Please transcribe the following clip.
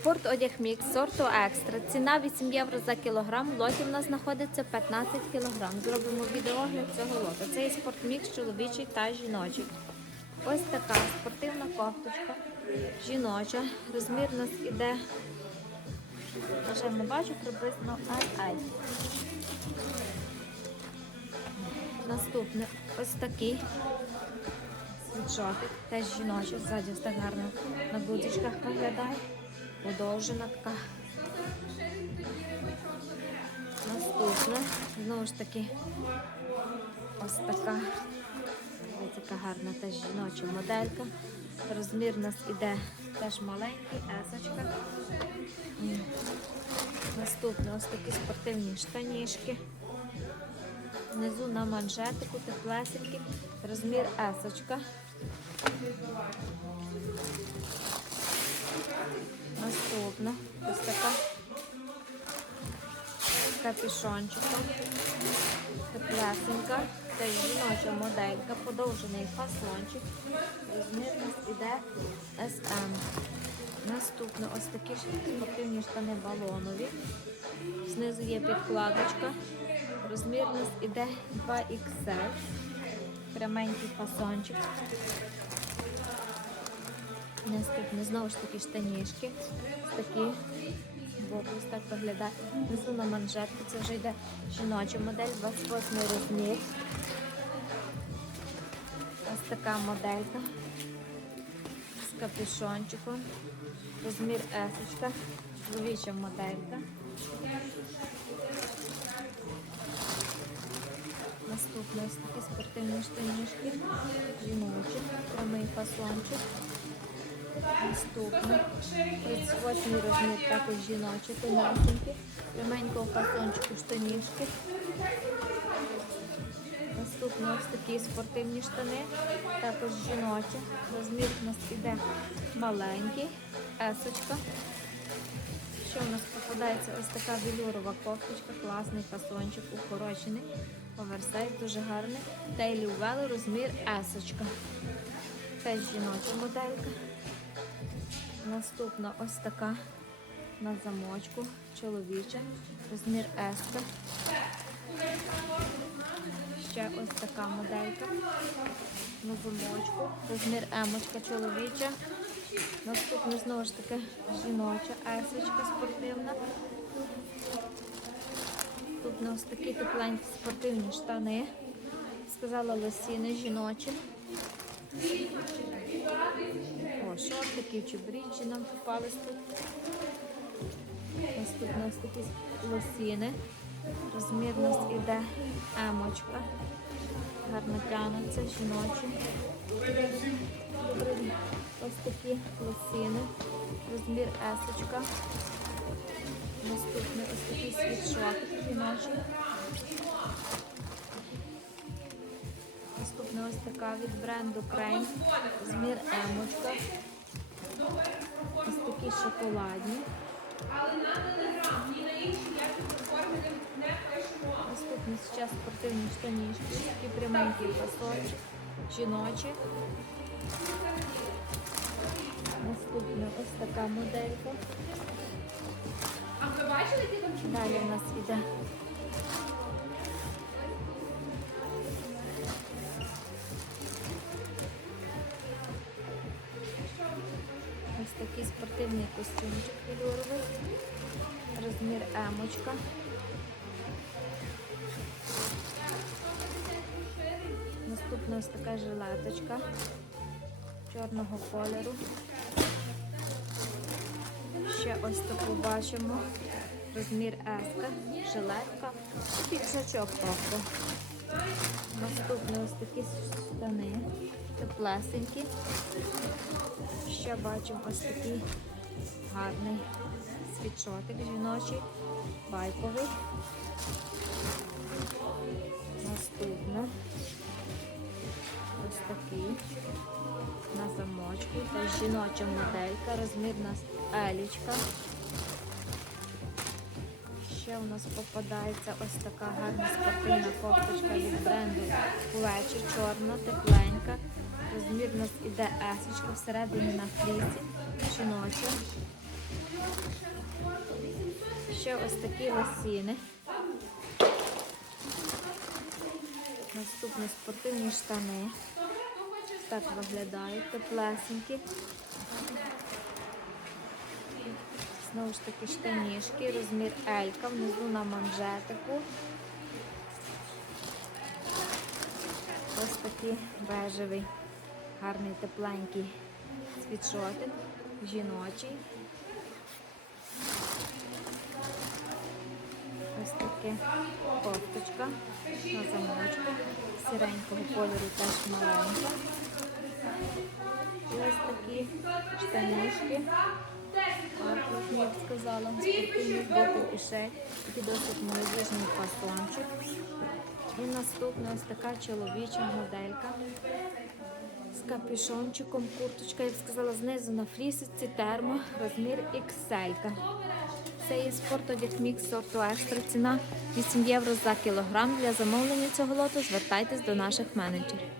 Спорт одяг мікс сорту екстра. Ціна 8 євро за кілограм. В лоті в нас знаходиться 15 кілограм. Зробимо відеогляд цього лота. Це є спортмікс чоловічий та жіночий. Ось така спортивна кофточка. Жіноча. Розмір у нас іде. Вже не бачу приблизно ай-ай. Наступне ось такий світшотик, теж жіночий, ззаді так гарно на гудзичках виглядає. Подовжена така. Наступна, знову ж таки, ось така. Ось така гарна теж жіноча моделька. Розмір у нас іде теж маленький, есочка. Наступне ось такі спортивні штанішки. Внизу на манжетику теплесенькі. Розмір есочка. Капюшончиком. Теплесенька. Це жіноча моделька, подовжений фасончик. Розмір у нас іде SM. Наступне ось такі спортивні штани балонові. Знизу є підкладочка. Розмір у іде 2XL. Пряменький фасончик. Наступне знову ж таки штанішки. Такі боку ось так виглядає. Внизу на манжетку. Це вже йде жіноча модель, 28 розмір. Ось така моделька з капюшончиком. Розмір есочка. Чоловіча моделька. Наступне ось такі спортивні штанішки. Жіночі, прямий фасончик. Наступне 38 розмір, також жіночі, тонесенькі. Пряменького фасончику штанішки. Наступне ось такі спортивні штани, також жіночі. Розмір у нас іде маленький, есочка. Що в нас попадається ось така велюрова кофточка, класний фасончик, укорочений. Оверсайз дуже гарний. Тейлі Увело, розмір есочка. Теж жіноча моделька. Наступна ось така на замочку, чоловіча, розмір еска. Ще ось така моделька на замочку, розмір емочка чоловіча. Наступна знову ж таки жіноча есочка спортивна. Тут на ось такі тепленькі спортивні штани. Сказала лосіни жіночі. О, шортики чи бріджі нам попались тут. Ось такі лосіни. Розмір у нас іде емочка. Гарно тянуться, жіночі. Ось такі лосіни. Розмір есочка. Наступний ось такий світшотик жіночий. Наступна ось така від бренду Крейн. Змір емочка. Ось такі шоколадні. Але на телеграм, ні на іншій проформі не прийшла. Наступні зараз спортивні штанішки. Такі пряменькі фасончик. Жіночі. Наступна ось така моделька. А ви бачили, які там Далі у нас іде. Такий спортивний костюмчик велюровий. Розмір емочка. Наступна ось така жилеточка чорного кольору. Ще ось таку бачимо. Розмір еска, жилетка і піджачок просто. Наступні ось такі штани, теплесенькі. Ще бачимо ось такий гарний світшотик жіночий, байковий. Наступне ось такий на замочку. Теж жіноча моделька, розмір у нас елічка. Ще у нас попадається ось така гарна спортивна кофточка від бренду Плечі, чорна, тепленька. Розмір у нас іде есочка всередині на флісі, жіноча. Ще ось такі лосіни. Наступні спортивні штани. Так виглядають, теплесенькі. Знову ж таки штанішки, розмір Елька, внизу на манжетику. Ось такий бежевий, гарний тепленький світшотик, жіночий. Ось таке кофточка на замочку, сіренького кольору теж маленька. Ось такі штанишки. Як сказала, спортивні боку кишень, такий досить молодіжний фасончик. І наступна ось така чоловіча моделька з капюшончиком, курточка, як сказала, знизу на флісиці термо, розмір XL. Це є спортодяг мікс сорту екстра. Ціна 8 євро за кілограм. Для замовлення цього лоту звертайтесь до наших менеджерів.